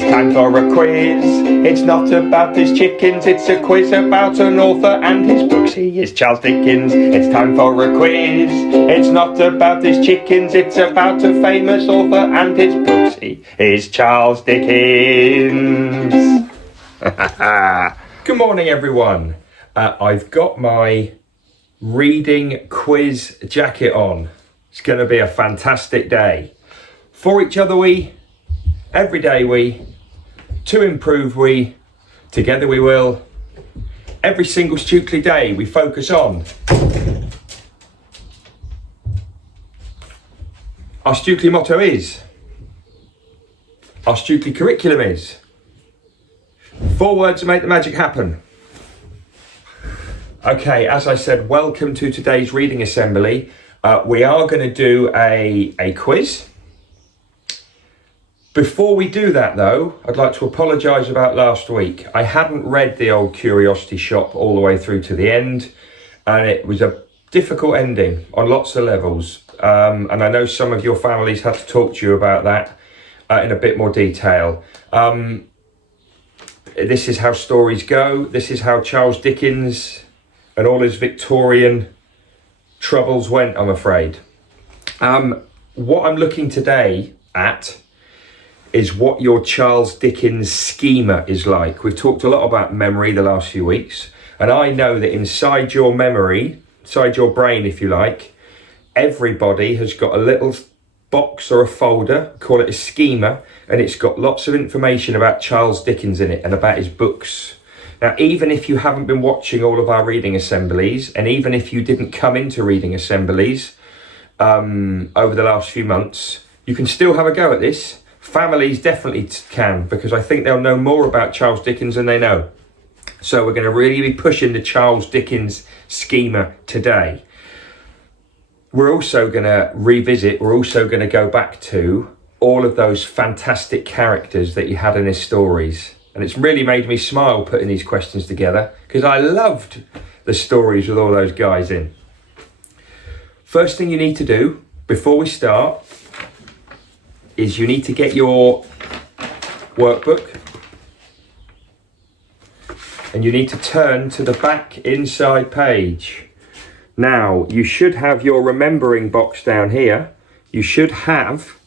It's time for a quiz. It's not about his chickens, it's a quiz about an author and his books. He is Charles Dickens. It's time for a quiz. It's not about his chickens, it's about a famous author and his books. He is Charles Dickens. Good morning, everyone. I've got my reading quiz jacket on. It's going to be a fantastic day. For each other we, every day we, to improve we, together we will. Every single Stukeley day we focus on. Our Stukeley motto is, our Stukeley curriculum is, 4 words to make the magic happen. Okay, as I said, welcome to today's reading assembly. We are going to do a quiz. Before we do that though, I'd like to apologise about last week. I hadn't read the old Curiosity Shop all the way through to the end, and it was a difficult ending on lots of levels. And I know some of your families had to talk to you about that in a bit more detail. This is how stories go. This is how Charles Dickens and all his Victorian troubles went, I'm afraid. What I'm looking today at is what your Charles Dickens schema is like. We've talked a lot about memory the last few weeks, and I know that inside your memory, inside your brain if you like, everybody has got a little box or a folder, call it a schema, and it's got lots of information about Charles Dickens in it and about his books. Now, even if you haven't been watching all of our reading assemblies, and even if you didn't come into reading assemblies over the last few months, you can still have a go at this. Families definitely can, because I think they'll know more about Charles Dickens than they know. So we're going to really be pushing the Charles Dickens schema today. We're also going to revisit, we're also going to go back to all of those fantastic characters that you had in his stories. And it's really made me smile putting these questions together, because I loved the stories with all those guys in. First thing you need to do before we start is you need to get your workbook and you need to turn to the back inside page. Now, you should have your remembering box down here. You should have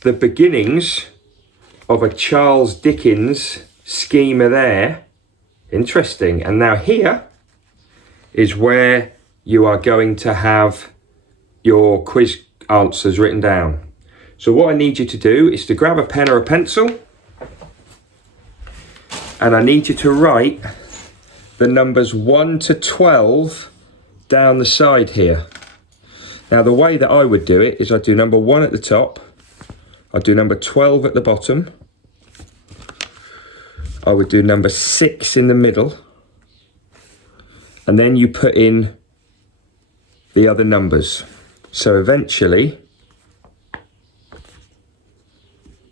the beginnings of a Charles Dickens schema there. Interesting. And now here is where you are going to have your quiz answers written down. So what I need you to do is to grab a pen or a pencil, and I need you to write the numbers 1 to 12 down the side here. Now, the way that I would do it is I do number 1 at the top, I do number 12 at the bottom, I would do number 6 in the middle, and then you put in the other numbers. So eventually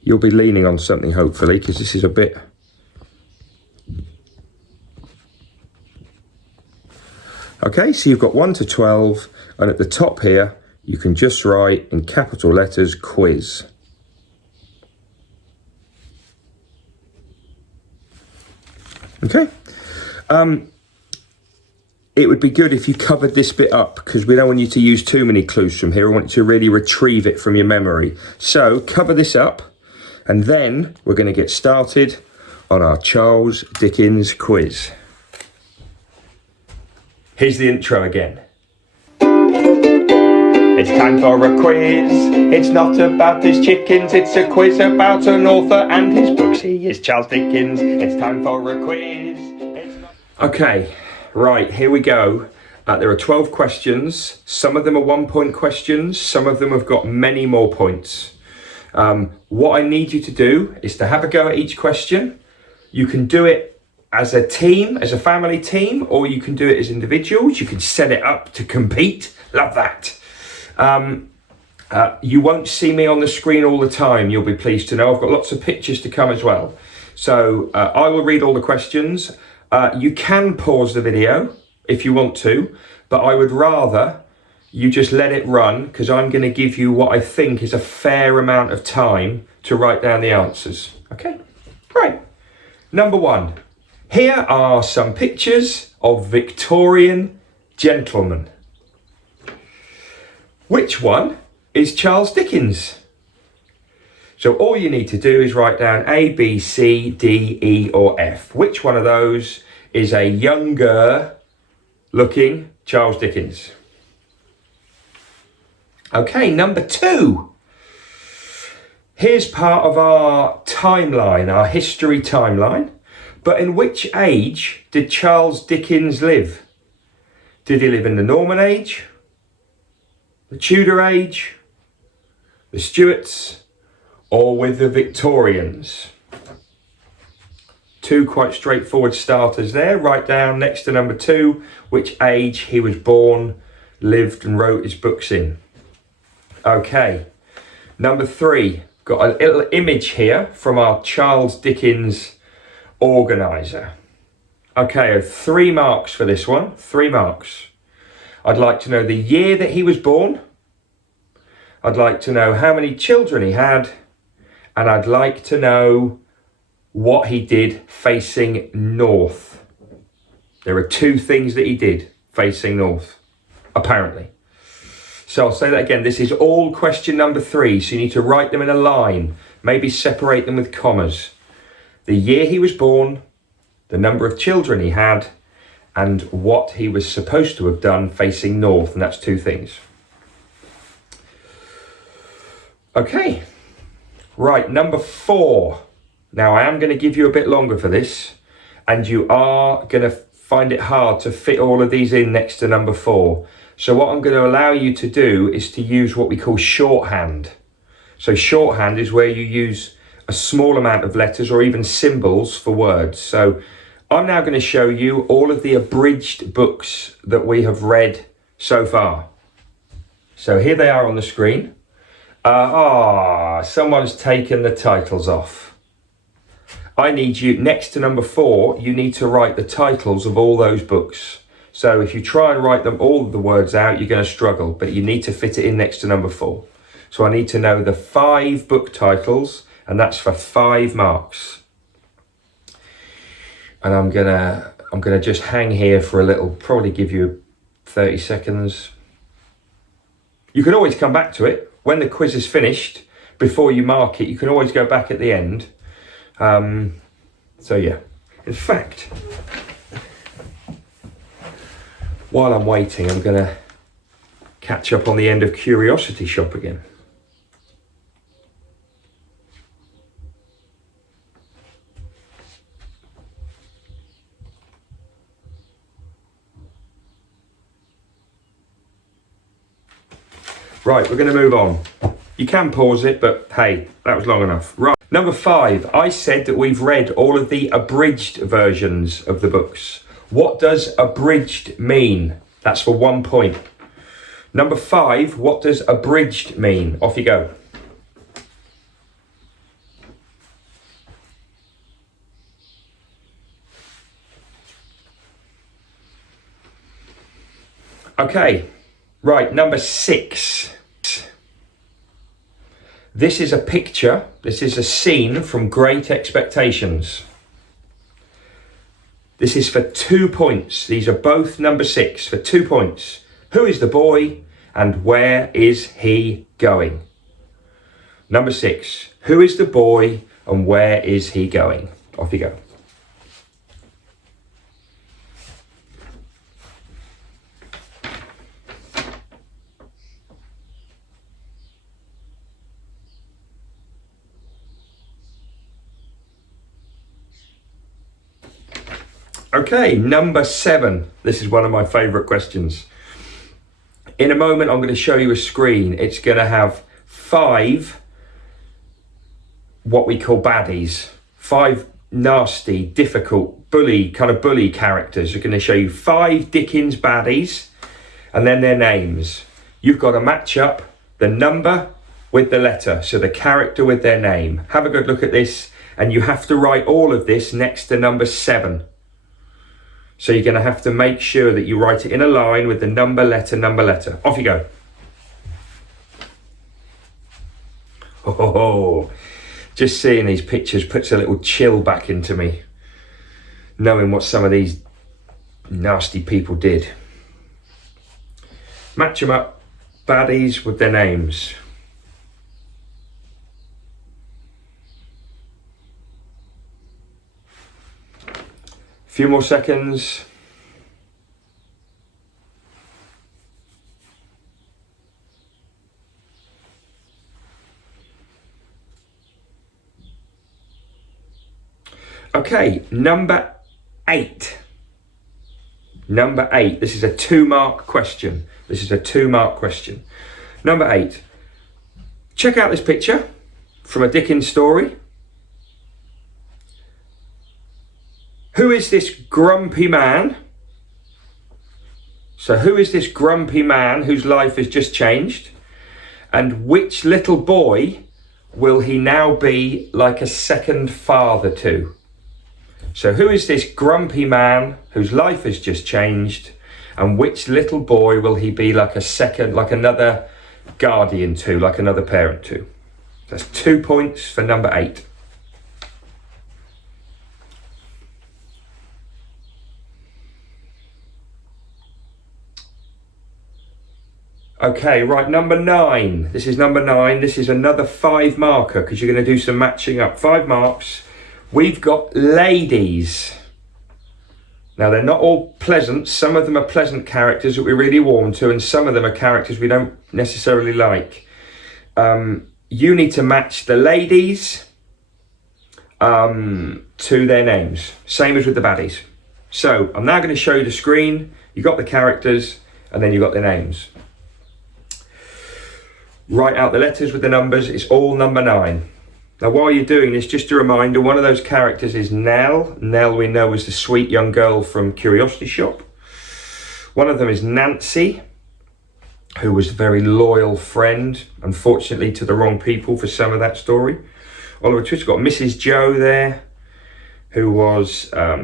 you'll be leaning on something, hopefully, because this is a bit... Okay, so you've got 1 to 12, and at the top here, you can just write in capital letters, quiz. Okay. It would be good if you covered this bit up, because we don't want you to use too many clues from here. I want you to really retrieve it from your memory. So cover this up, and then we're going to get started on our Charles Dickens quiz. Here's the intro again. It's time for a quiz. It's not about his chickens, it's a quiz about an author and his books. He is Charles Dickens. It's time for a quiz. Okay, right, here we go. There are 12 questions. Some of them are 1-point questions. Some of them have got many more points. What I need you to do is to have a go at each question. You can do it as a team, as a family team, or you can do it as individuals. You can set it up to compete. Love that. You won't see me on the screen all the time, you'll be pleased to know. I've got lots of pictures to come as well. So I will read all the questions. You can pause the video if you want to, but I would rather you just let it run, because I'm going to give you what I think is a fair amount of time to write down the answers. Okay, Right, number 1. Here are some pictures of Victorian gentlemen. Which one is Charles Dickens? So all you need to do is write down A, B, C, D, E or F. Which one of those is a younger looking Charles Dickens? Okay, number 2. Here's part of our timeline, our history timeline. But in which age did Charles Dickens live? Did he live in the Norman age, the Tudor age, the Stuarts, or with the Victorians? 2 quite straightforward starters there. Write down next to number 2 which age he was born, lived and wrote his books in. Okay, number 3. Got a little image here from our Charles Dickens organiser. Okay, 3 marks for this one. 3 marks. I'd like to know the year that he was born. I'd like to know how many children he had. And I'd like to know what he did facing north. There are 2 things that he did facing north, apparently. So I'll say that again. This is all question number 3. So you need to write them in a line. Maybe separate them with commas. The year he was born, the number of children he had, and what he was supposed to have done facing north. And that's 2 things. Okay. Right, number 4. Now I am going to give you a bit longer for this. And you are going to find it hard to fit all of these in next to number 4. So what I'm going to allow you to do is to use what we call shorthand. So shorthand is where you use a small amount of letters or even symbols for words. So I'm now going to show you all of the abridged books that we have read so far. So here they are on the screen. Someone's taken the titles off. I need you, next to number 4, you need to write the titles of all those books. So if you try and write them all of the words out, you're going to struggle, but you need to fit it in next to number 4. So I need to know the 5 book titles, and that's for 5 marks. And I'm gonna just hang here for a little, probably give you 30 seconds. You can always come back to it when the quiz is finished. Before you mark it, you can always go back at the end. So yeah, in fact, while I'm waiting, I'm gonna catch up on the end of Curiosity Shop again. Right, we're going to move on. You can pause it, but hey, that was long enough. Right, number 5. I said that we've read all of the abridged versions of the books. What does abridged mean? That's for 1 point. Number 5, what does abridged mean? Off you go. Okay, right, number 6. This is a picture, this is a scene from Great Expectations. This is for 2 points. These are both number 6 for 2 points. Who is the boy and where is he going? Number 6. Who is the boy and where is he going? Off you go. Okay, number 7. This is one of my favourite questions. In a moment, I'm going to show you a screen. It's going to have 5 what we call baddies. 5 nasty, difficult, bully characters. I'm going to show you 5 Dickens baddies and then their names. You've got to match up the number with the letter, so the character with their name. Have a good look at this, and you have to write all of this next to number 7. So you're going to have to make sure that you write it in a line with the number, letter, number, letter. Off you go. Oh, Just seeing these pictures puts a little chill back into me, knowing what some of these nasty people did. Match them up, baddies with their names. Few more seconds. Okay, number 8. Number 8. This is a 2-mark question. Number 8. Check out this picture from a Dickens story. Who is this grumpy man? So who is this grumpy man whose life has just changed? And which little boy will he now be like a second father to? So who is this grumpy man whose life has just changed? And which little boy will he be like another guardian to, like another parent to? That's 2 points for number 8. Okay, right, number 9. This is number 9. This is another 5 marker because you're going to do some matching up. 5 marks. We've got ladies. Now, they're not all pleasant. Some of them are pleasant characters that we really warm to, and some of them are characters we don't necessarily like. You need to match the ladies to their names. Same as with the baddies. So, I'm now going to show you the screen. You got the characters, and then you got the names. Write out the letters with the numbers. It's all number 9. Now, while you're doing this, just a reminder, one of those characters is Nell. Nell we know as the sweet young girl from Curiosity Shop. One of them is Nancy, who was a very loyal friend, unfortunately to the wrong people for some of that story. Oliver Twist got Mrs. Joe there, who was, I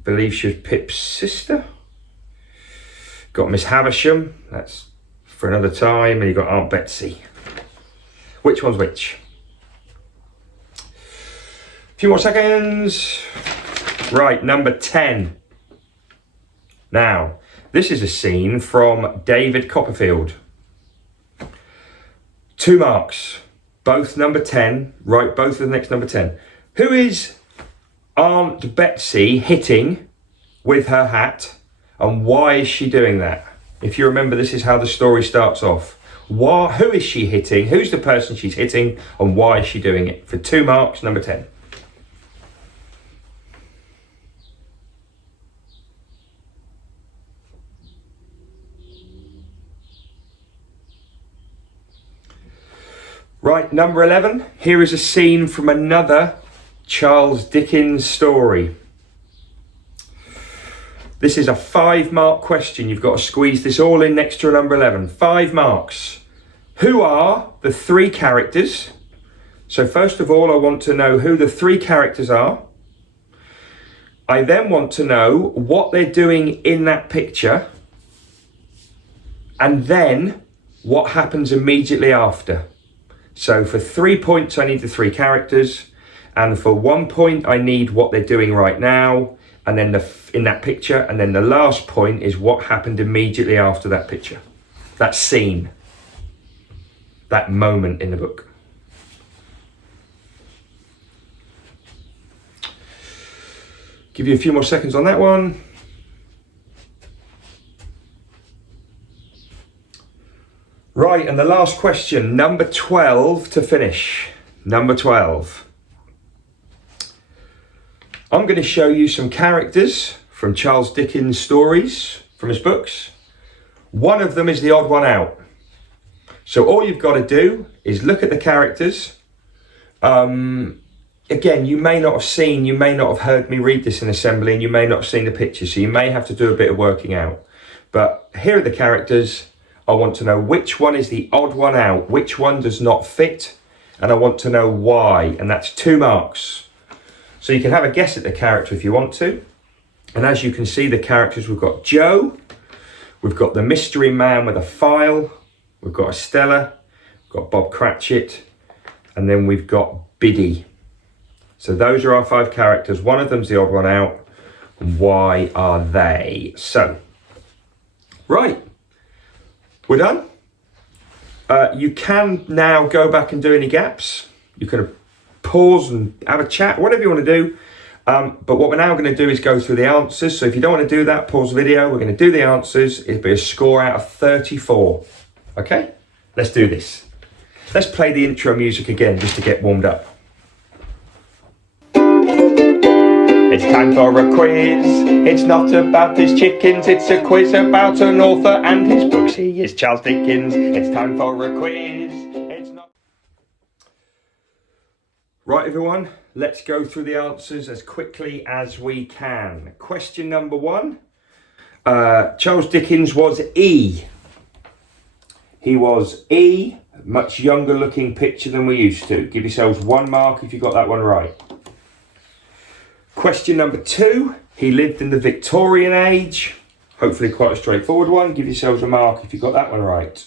believe she was Pip's sister. Got Miss Havisham, that's for another time, and you got Aunt Betsy. Which one's which? A few more seconds. Right, number 10. Now, this is a scene from David Copperfield. 2 marks, both number 10. Write both of the next number 10. Who is Aunt Betsy hitting with her hat, and why is she doing that? If you remember, this is how the story starts off. Who is she hitting? Who's the person she's hitting, and why is she doing it? For 2 marks, number 10. Right, number 11. Here is a scene from another Charles Dickens story. This is a 5-mark question. You've got to squeeze this all in next to number 11. 5 marks. Who are the 3 characters? So first of all, I want to know who the 3 characters are. I then want to know what they're doing in that picture. And then what happens immediately after. So for 3 points, I need the 3 characters. And for 1 point, I need what they're doing right now. And then in that picture, and then the last point is what happened immediately after that picture. That scene. That moment in the book. Give you a few more seconds on that one. Right, and the last question, number 12 to finish. Number 12. I'm going to show you some characters from Charles Dickens' stories, from his books. One of them is the odd one out. So all you've got to do is look at the characters. Again, you may not have heard me read this in assembly, and you may not have seen the pictures, so you may have to do a bit of working out. But here are the characters. I want to know which one is the odd one out, which one does not fit, and I want to know why, and that's 2 marks. So you can have a guess at the character if you want to. And as you can see, the characters, we've got Joe, we've got the mystery man with a file, we've got Estella, we've got Bob Cratchit, and then we've got Biddy. So those are our 5 characters. One of them's the odd one out. Why are they? So, right, we're done. You can now go back and do any gaps. You can pause and have a chat, whatever you want to do. But what we're now going to do is go through the answers. So if you don't want to do that, pause the video. We're going to do the answers. It'll be a score out of 34. Okay, let's do this. Let's play the intro music again just to get warmed up. It's time for a quiz. It's not about his chickens, it's a quiz about an author and his books. He is Charles Dickens. It's time for a quiz. It's not... Right, everyone, let's go through the answers as quickly as we can. Question number 1. Charles Dickens was E. He was E, much younger looking picture than we used to. Give yourselves 1 mark if you got that one right. Question number 2, he lived in the Victorian age. Hopefully quite a straightforward one. Give yourselves a mark if you got that one right.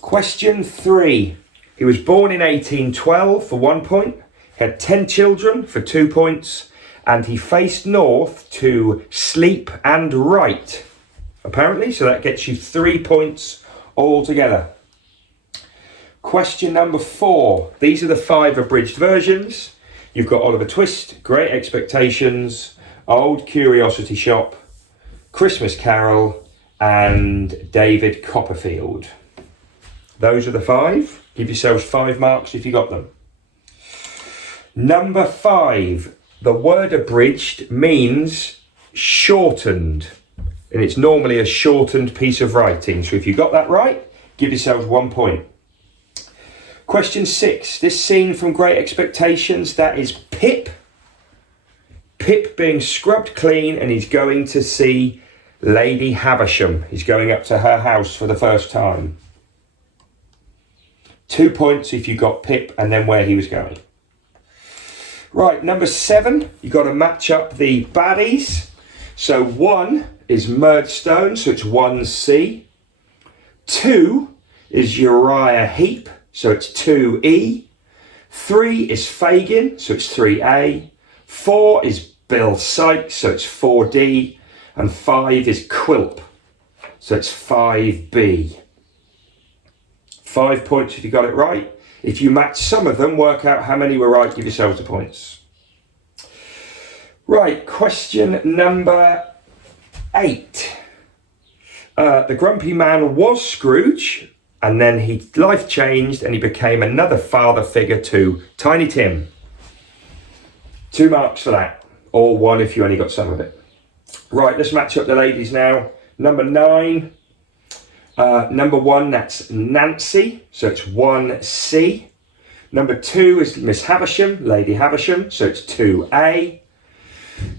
Question 3, he was born in 1812 for 1 point. He had 10 children for 2 points. And he faced north to sleep and write, apparently. So that gets you 3 points altogether. Question number 4, these are the 5 abridged versions. You've got Oliver Twist, Great Expectations, Old Curiosity Shop, Christmas Carol, and David Copperfield. Those are the 5. Give yourselves 5 marks if you got them. Number 5, the word abridged means shortened, and it's normally a shortened piece of writing. So if you got that right, give yourselves 1 point. Question 6, this scene from Great Expectations, that is Pip. Pip being scrubbed clean, and he's going to see Lady Havisham. He's going up to her house for the first time. 2 points if you got Pip and then where he was going. Right, number 7, you've got to match up the baddies. So 1 is Murdstone, so it's 1C. 2 is Uriah Heep, so it's 2E. 3 is Fagin, so it's 3A. 4 is Bill Sykes, so it's 4D. And 5 is Quilp, so it's 5B. 5 points if you got it right. If you match some of them, work out how many were right, give yourselves the points. Right, question number 8. The grumpy man was Scrooge, and then his life changed and he became another father figure to Tiny Tim. 2 marks for that, or 1 if you only got some of it. Right, let's match up the ladies now. Number 9. Number 1, that's Nancy, so it's 1C. Number 2 is Miss Havisham, Lady Havisham, so it's 2A.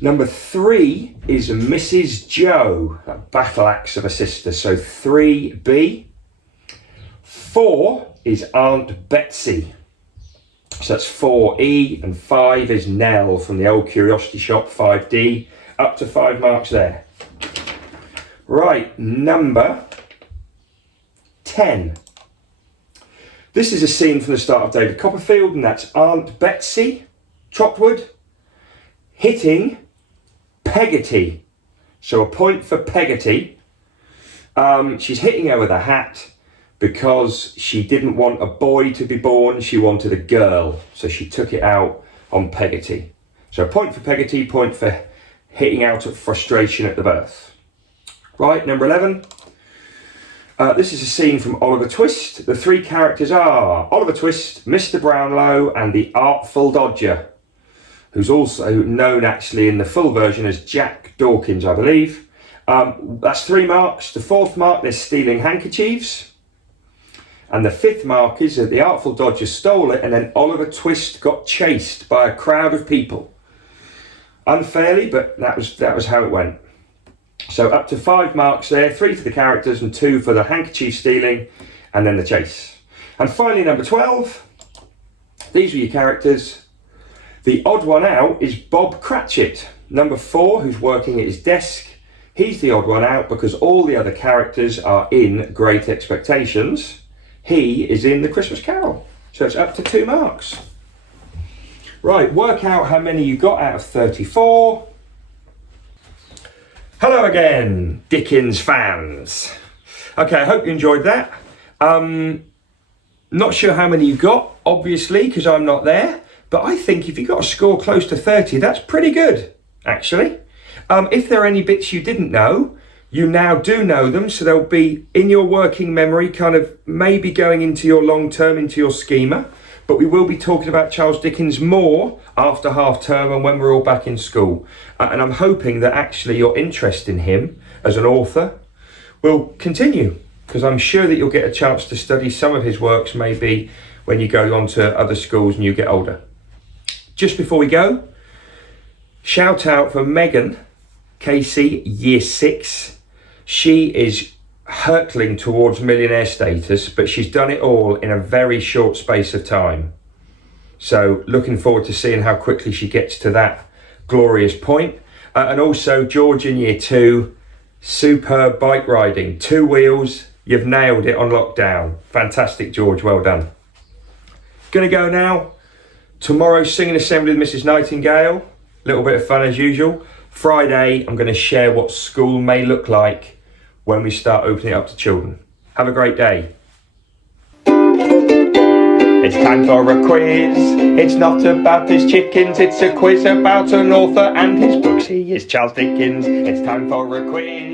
Number 3 is Mrs. Joe, a battle axe of a sister, so 3B. 4 is Aunt Betsy, so that's 4E, and 5 is Nell from the Old Curiosity Shop, 5D, up to 5 marks there. Right, number 10. This is a scene from the start of David Copperfield, and that's Aunt Betsy Trotwood hitting Peggotty. So a point for Peggotty. She's hitting her with a hat because she didn't want a boy to be born, she wanted a girl. So she took it out on Peggotty. So a point for Peggotty, point for hitting out of frustration at the birth. Right, number 11. This is a scene from Oliver Twist. The 3 characters are Oliver Twist, Mr. Brownlow, and the Artful Dodger, who's also known actually in the full version as Jack Dawkins, I believe. That's 3 marks. The 4th mark, they're stealing handkerchiefs. And the 5th mark is that the Artful Dodger stole it, and then Oliver Twist got chased by a crowd of people. Unfairly, but that was how it went. So up to 5 marks there, 3 for the characters and 2 for the handkerchief stealing and then the chase. And finally, number 12, these are your characters. The odd one out is Bob Cratchit, number 4, who's working at his desk. He's the odd one out because all the other characters are in Great Expectations. He is in the Christmas Carol. So it's up to 2 marks. Right, work out how many you got out of 34. Hello again, Dickens fans. Okay, I hope you enjoyed that. Not sure how many you got, obviously, because I'm not there. But I think if you got a score close to 30, that's pretty good, actually. If there are any bits you didn't know, you now do know them, so they'll be in your working memory, kind of maybe going into your long term, into your schema. But we will be talking about Charles Dickens more after half term and when we're all back in school. And I'm hoping that actually your interest in him as an author will continue, because I'm sure that you'll get a chance to study some of his works maybe when you go on to other schools and you get older. Just before we go, shout out for Megan Casey, year 6. She is hurtling towards millionaire status, but she's done it all in a very short space of time. So looking forward to seeing how quickly she gets to that glorious point. And also George in year 2, superb bike riding, 2 wheels, you've nailed it on lockdown. Fantastic, George, well done. Gonna go now. Tomorrow, singing assembly with Mrs. Nightingale. Little bit of fun as usual. Friday, I'm going to share what school may look like when we start opening it up to children. Have a great day. It's time for a quiz. It's not about his chickens, it's a quiz about an author and his books. He is Charles Dickens. It's time for a quiz.